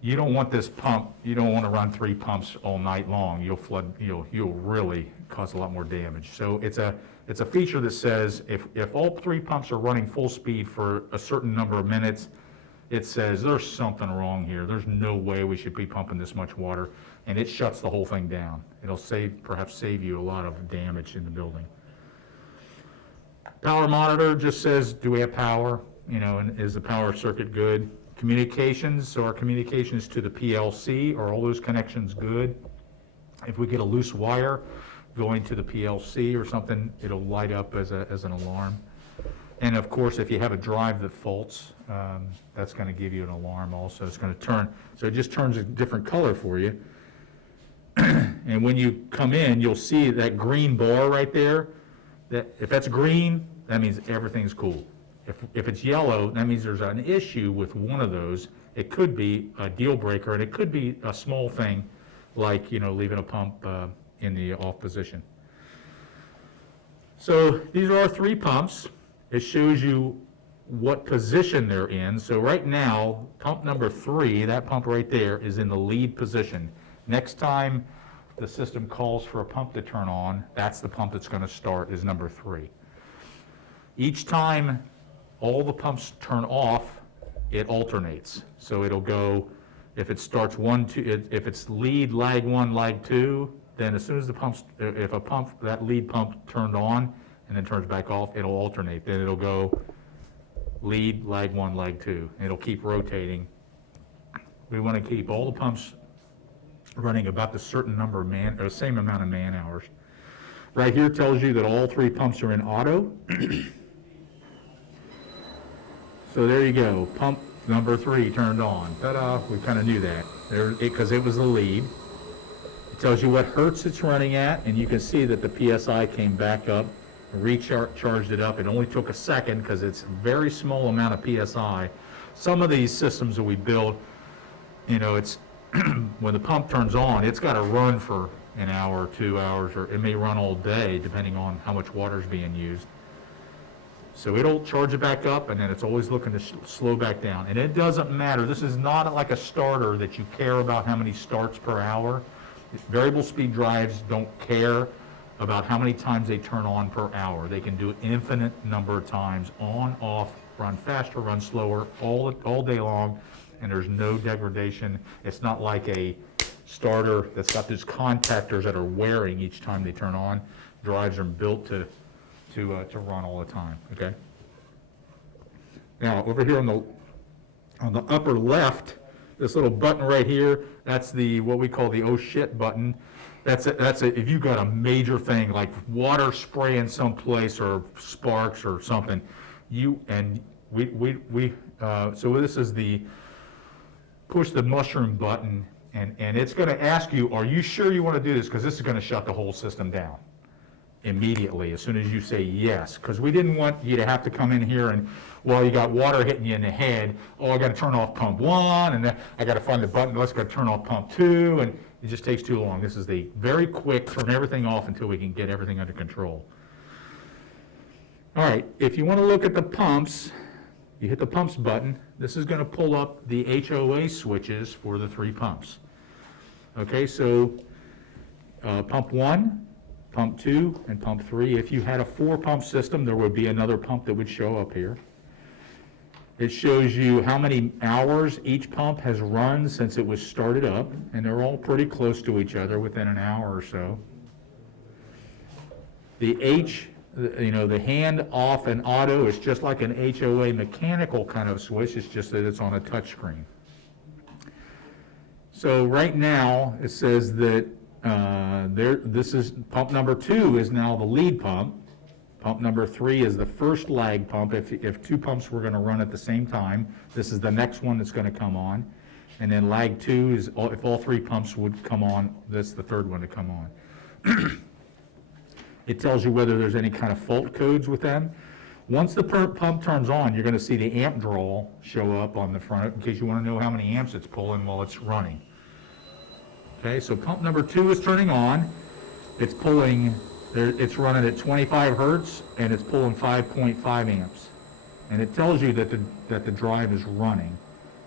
you don't want this pump. You don't want to run 3 pumps all night long. You'll really cause a lot more damage. So it's a feature that says if all 3 pumps are running full speed for a certain number of minutes, it says there's something wrong here. There's no way we should be pumping this much water, and it shuts the whole thing down. It'll perhaps save you a lot of damage in the building. Power monitor just says, do we have power? You know, and is the power circuit good? Communications, so our communications to the PLC, are all those connections good? If we get a loose wire going to the PLC or something, it'll light up as an alarm. And of course, if you have a drive that faults, that's going to give you an alarm also. It's going to turn, so it just turns a different color for you. And when you come in, you'll see that green bar right there. That if that's green, that means everything's cool. If it's yellow, that means there's an issue with one of those. It could be a deal breaker, and it could be a small thing like, leaving a pump in the off position. So these are our 3 pumps. It shows you what position they're in. So right now, pump number 3, that pump right there, is in the lead position. Next time the system calls for a pump to turn on, that's the pump that's going to start, is number 3. Each time all the pumps turn off, it alternates. So it'll go, if it starts 1, 2, if it's lead, lag 1, lag 2, then as soon as if that lead pump turned on and then turns back off, it'll alternate. Then it'll go lead, lag 1, lag 2. And it'll keep rotating. We want to keep all the pumps running about the certain number of or same amount of man hours. Right here tells you that all 3 pumps are in auto. So there you go, pump number 3 turned on. Ta-da, we kind of knew that, because it was the lead. It tells you what hertz it's running at, and you can see that the PSI came back up, recharged it up. It only took a second because it's a very small amount of PSI. Some of these systems that we build, it's when the pump turns on, it's got to run for an hour or 2 hours, or it may run all day depending on how much water is being used. So it'll charge it back up, and then it's always looking to slow back down. And it doesn't matter. This is not like a starter that you care about how many starts per hour. Variable speed drives don't care about how many times they turn on per hour. They can do an infinite number of times, on, off, run faster, run slower, all day long, and there's no degradation. It's not like a starter that's got these contactors that are wearing each time they turn on. Drives are built to run all the time, okay? Now, over here on the upper left, this little button right here, that's what we call the oh shit button. That's if you've got a major thing like water spraying someplace or sparks or something, so this is the push the mushroom button, and it's going to ask you, are you sure you want to do this? Because this is going to shut the whole system down immediately as soon as you say yes, because we didn't want you to have to come in here and, well, you got water hitting you in the head, oh, I got to turn off pump 1, and then I got to find the button, let's go turn off pump 2, and it just takes too long. This is the very quick turn everything off until we can get everything under control. All right, if you want to look at the pumps, you hit the pumps button. This is going to pull up the HOA switches for the 3 pumps. Okay, so pump 1, pump 2, and pump 3. If you had a 4-pump system, there would be another pump that would show up here. It shows you how many hours each pump has run since it was started up, and they're all pretty close to each other, within an hour or so. The the hand off and auto is just like an HOA mechanical kind of switch, it's just that it's on a touch screen. So right now, it says that this is pump number 2 is now the lead pump. Pump number 3 is the first lag pump. If 2 pumps were going to run at the same time, this is the next one that's going to come on. And then lag 2 is if all 3 pumps would come on, that's the third one to come on. It tells you whether there's any kind of fault codes with them. Once the pump turns on, you're going to see the amp draw show up on the front in case you want to know how many amps it's pulling while it's running. Okay, so pump number 2 is turning on. It's pulling, it's running at 25 hertz and it's pulling 5.5 amps. And it tells you that the drive is running.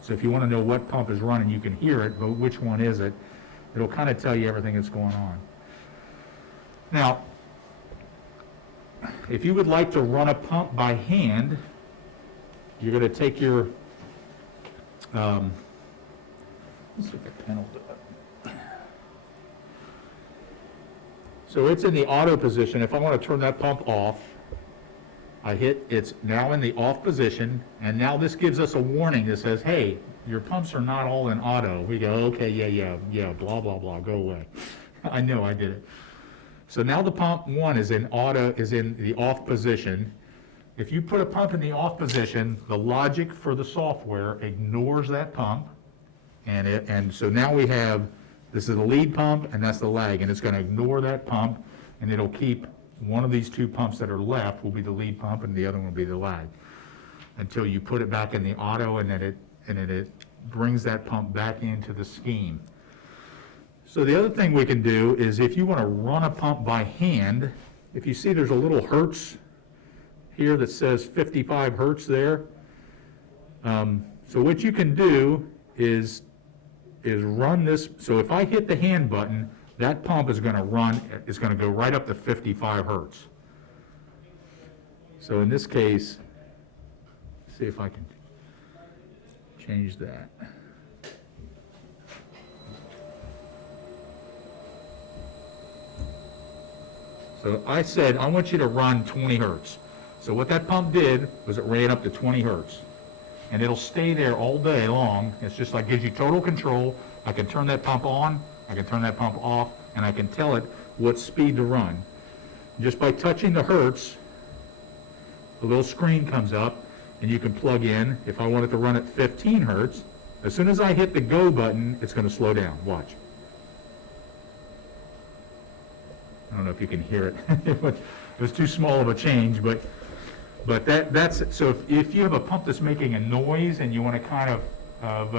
So if you want to know what pump is running, you can hear it, but which one is it? It'll kind of tell you everything that's going on. Now, if you would like to run a pump by hand, you're going to take your, let's see if the pen will do it. So it's in the auto position. If I want to turn that pump off, I hit, it's now in the off position, and now this gives us a warning that says, hey, your pumps are not all in auto. We go, okay, yeah, blah, blah, blah, go away. I know I did it. So now the pump 1 is in auto, is in the off position. If you put a pump in the off position, the logic for the software ignores that pump. And so now we have, this is the lead pump and that's the lag, and it's going to ignore that pump, and it'll keep one of these 2 pumps that are left will be the lead pump and the other one will be the lag, until you put it back in the auto, and then it brings that pump back into the scheme. So the other thing we can do is if you want to run a pump by hand, if you see there's a little hertz here that says 55 hertz there. So what you can do is run this, so if I hit the hand button, that pump is going to run, it's going to go right up to 55 hertz. So in this case, see if I can change that. So I said, I want you to run 20 hertz. So what that pump did was it ran up to 20 hertz. And it'll stay there all day long. It's just like gives you total control. I can turn that pump on, I can turn that pump off, and I can tell it what speed to run. Just by touching the hertz, a little screen comes up, and you can plug in. If I want it to run at 15 hertz, as soon as I hit the go button, it's going to slow down. Watch. I don't know if you can hear it. It was too small of a change, but that's so. If you have a pump that's making a noise and you want to kind of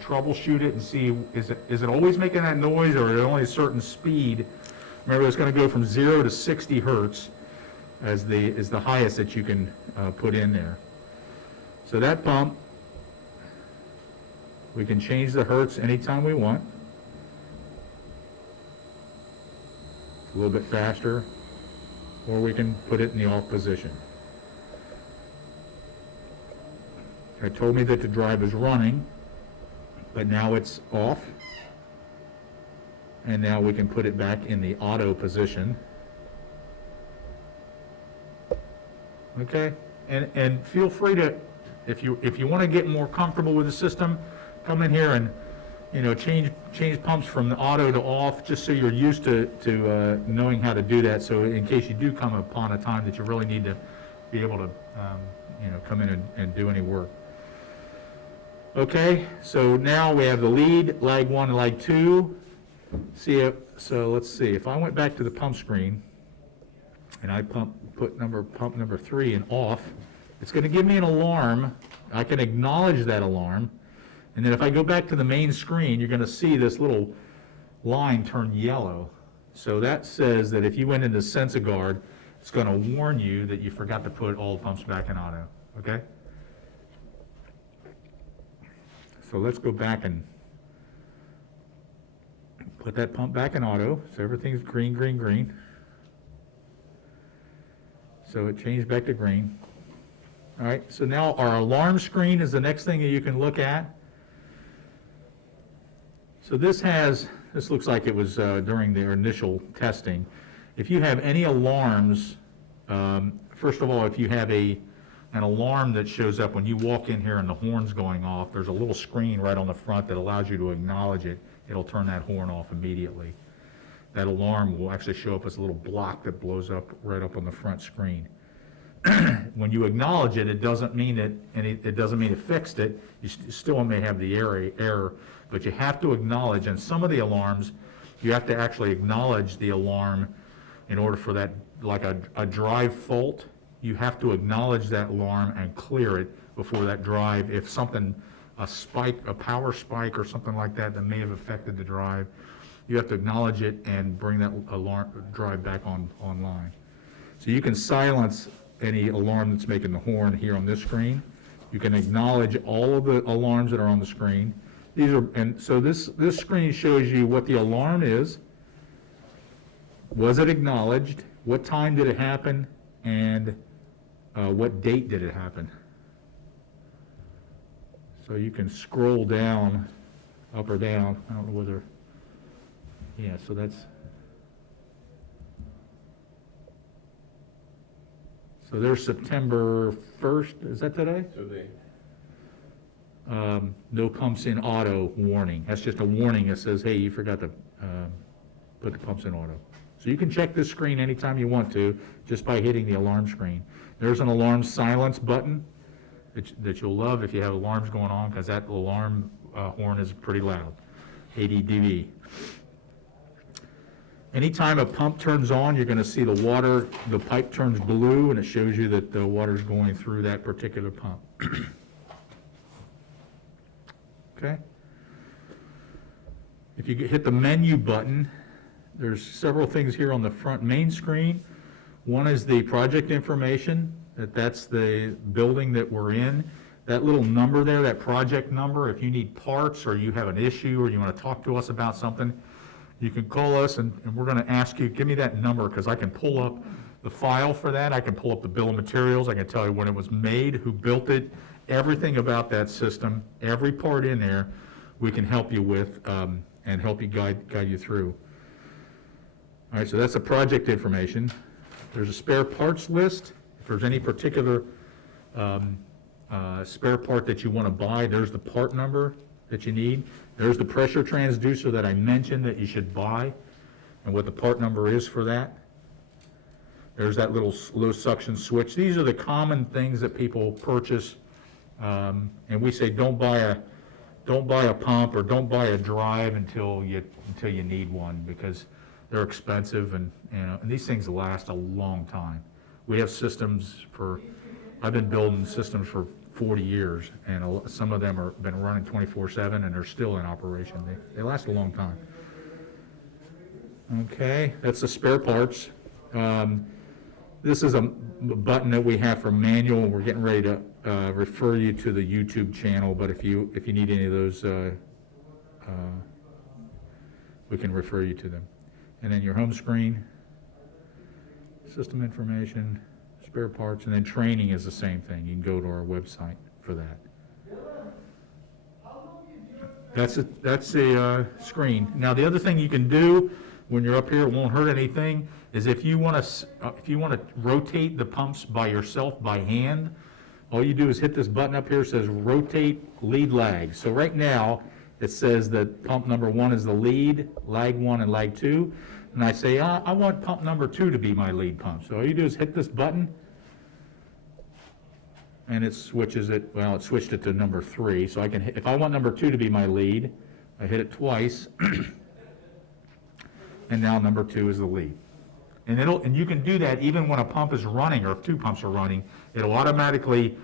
troubleshoot it and see is it always making that noise or is it only a certain speed? Remember, it's going to go from 0 to 60 hertz as the highest that you can put in there. So that pump, we can change the hertz anytime we want. A little bit faster, or we can put it in the off position. It told me that the drive is running, but now it's off. And now we can put it back in the auto position. Okay, and feel free to, if you want to get more comfortable with the system, come in here and change pumps from the auto to off, just so you're used to knowing how to do that. So in case you do come upon a time that you really need to be able to come in and do any work. Okay, so now we have the lead, lag 1 and lag 2. So let's see, if I went back to the pump screen and I put pump number 3 in off, it's going to give me an alarm. I can acknowledge that alarm. And then if I go back to the main screen, you're going to see this little line turn yellow. So that says that if you went into SensaGuard, it's going to warn you that you forgot to put all the pumps back in auto, okay? So let's go back and put that pump back in auto. So everything's green, green, green. So it changed back to green. All right, so now our alarm screen is the next thing that you can look at. So this looks like it was during their initial testing. If you have any alarms, first of all, if you have an alarm that shows up when you walk in here and the horn's going off, there's a little screen right on the front that allows you to acknowledge it. It'll turn that horn off immediately. That alarm will actually show up as a little block that blows up right up on the front screen. When you acknowledge it, it doesn't mean it fixed it. You still may have the error, but you have to acknowledge. And some of the alarms, you have to actually acknowledge the alarm in order for that, like a drive fault. You have to acknowledge that alarm and clear it before that drive. If something, a power spike or something like that may have affected the drive, you have to acknowledge it and bring that alarm drive back online. So you can silence any alarm that's making the horn here on this screen. You can acknowledge all of the alarms that are on the screen. So this screen shows you what the alarm is, was it acknowledged, what time did it happen, and what date did it happen. So you can scroll down, up or down. I don't know whether, yeah, so that's, so there's September 1st, is that today? Today. No pumps in auto warning. That's just a warning that says, hey, you forgot to put the pumps in auto. So you can check this screen anytime you want to, just by hitting the alarm screen. There's an alarm silence button that you'll love if you have alarms going on, because that alarm horn is pretty loud, 80 dB. Anytime a pump turns on, you're going to see the pipe turns blue, and it shows you that the water's going through that particular pump. Okay? If you hit the menu button, there's several things here on the front main screen. One is the project information, that's the building that we're in. That little number there, that project number, if you need parts or you have an issue or you want to talk to us about something, you can call us and we're going to ask you, give me that number, because I can pull up the file for that, I can pull up the bill of materials, I can tell you when it was made, who built it, everything about that system, every part in there, we can help you with and help you guide you through. All right, so that's the project information. There's a spare parts list. If there's any particular spare part that you want to buy, there's the part number that you need. There's the pressure transducer that I mentioned that you should buy and what the part number is for that. There's that little low suction switch. These are the common things that people purchase, and we say don't buy a pump or don't buy a drive until you need one, because they're expensive and these things last a long time. We have systems I've been building systems for 40 years, and some of them have been running 24/7 and they're still in operation. They last a long time. Okay, that's the spare parts. This is a button that we have for manual. We're getting ready to refer you to the YouTube channel, but if you need any of those, we can refer you to them. And then your home screen, system information, spare parts, and then training is the same thing. You can go to our website for that. That's the screen. Now, the other thing you can do when you're up here, it won't hurt anything, is if you want to rotate the pumps by yourself by hand, all you do is hit this button up here. It says rotate lead lag. So right now it says that pump number 1 is the lead, lag 1 and lag 2. And I say, I want pump number 2 to be my lead pump. So all you do is hit this button and it switches it. Well, it switched it to number 3. So I can hit, if I want number 2 to be my lead, I hit it twice. And now number 2 is the lead. And you can do that even when a pump is running, or if 2 pumps are running, it'll automatically,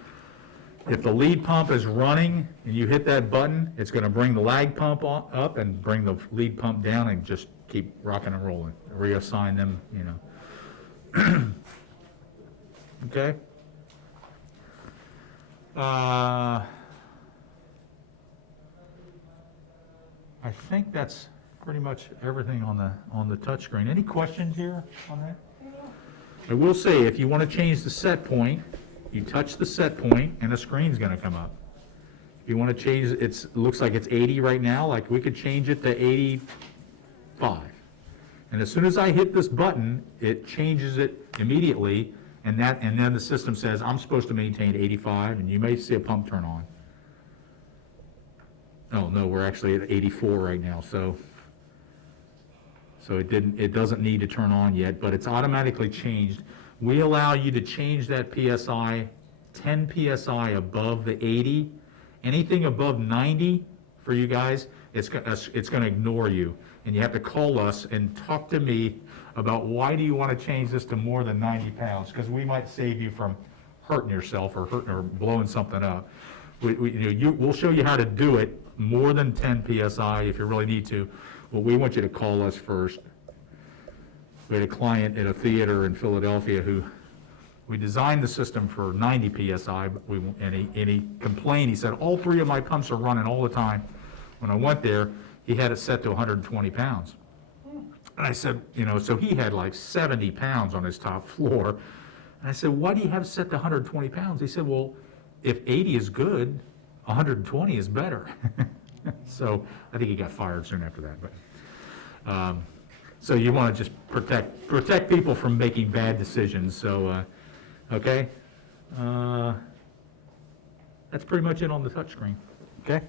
if the lead pump is running and you hit that button, it's going to bring the lag pump up and bring the lead pump down and just keep rocking and rolling. Reassign them, Okay. I think that's pretty much everything on the touch screen. Any questions here on that? I will say, if you want to change the set point, you touch the set point and the screen's going to come up. If you want to change, it looks like it's 80 right now, like we could change it to 85. And as soon as I hit this button, it changes it immediately, and then the system says, I'm supposed to maintain 85, and you may see a pump turn on. Oh, no, we're actually at 84 right now, so it doesn't need to turn on yet, but it's automatically changed. We allow you to change that PSI, 10 PSI above the 80. Anything above 90 for you guys, it's going to ignore you. And you have to call us and talk to me about why do you want to change this to more than 90 pounds? Because we might save you from hurting yourself or blowing something up. We'll show you how to do it more than 10 PSI if you really need to. But we want you to call us first. We had a client at a theater in Philadelphia who we designed the system for 90 PSI, but and he complained. He said, all 3 of my pumps are running all the time. When I went there, he had it set to 120 pounds. And I said, so he had like 70 pounds on his top floor. And I said, why do you have it set to 120 pounds? He said, well, if 80 is good, 120 is better. So I think he got fired soon after that. But so you want to just protect people from making bad decisions. So okay, that's pretty much it on the touchscreen. Okay.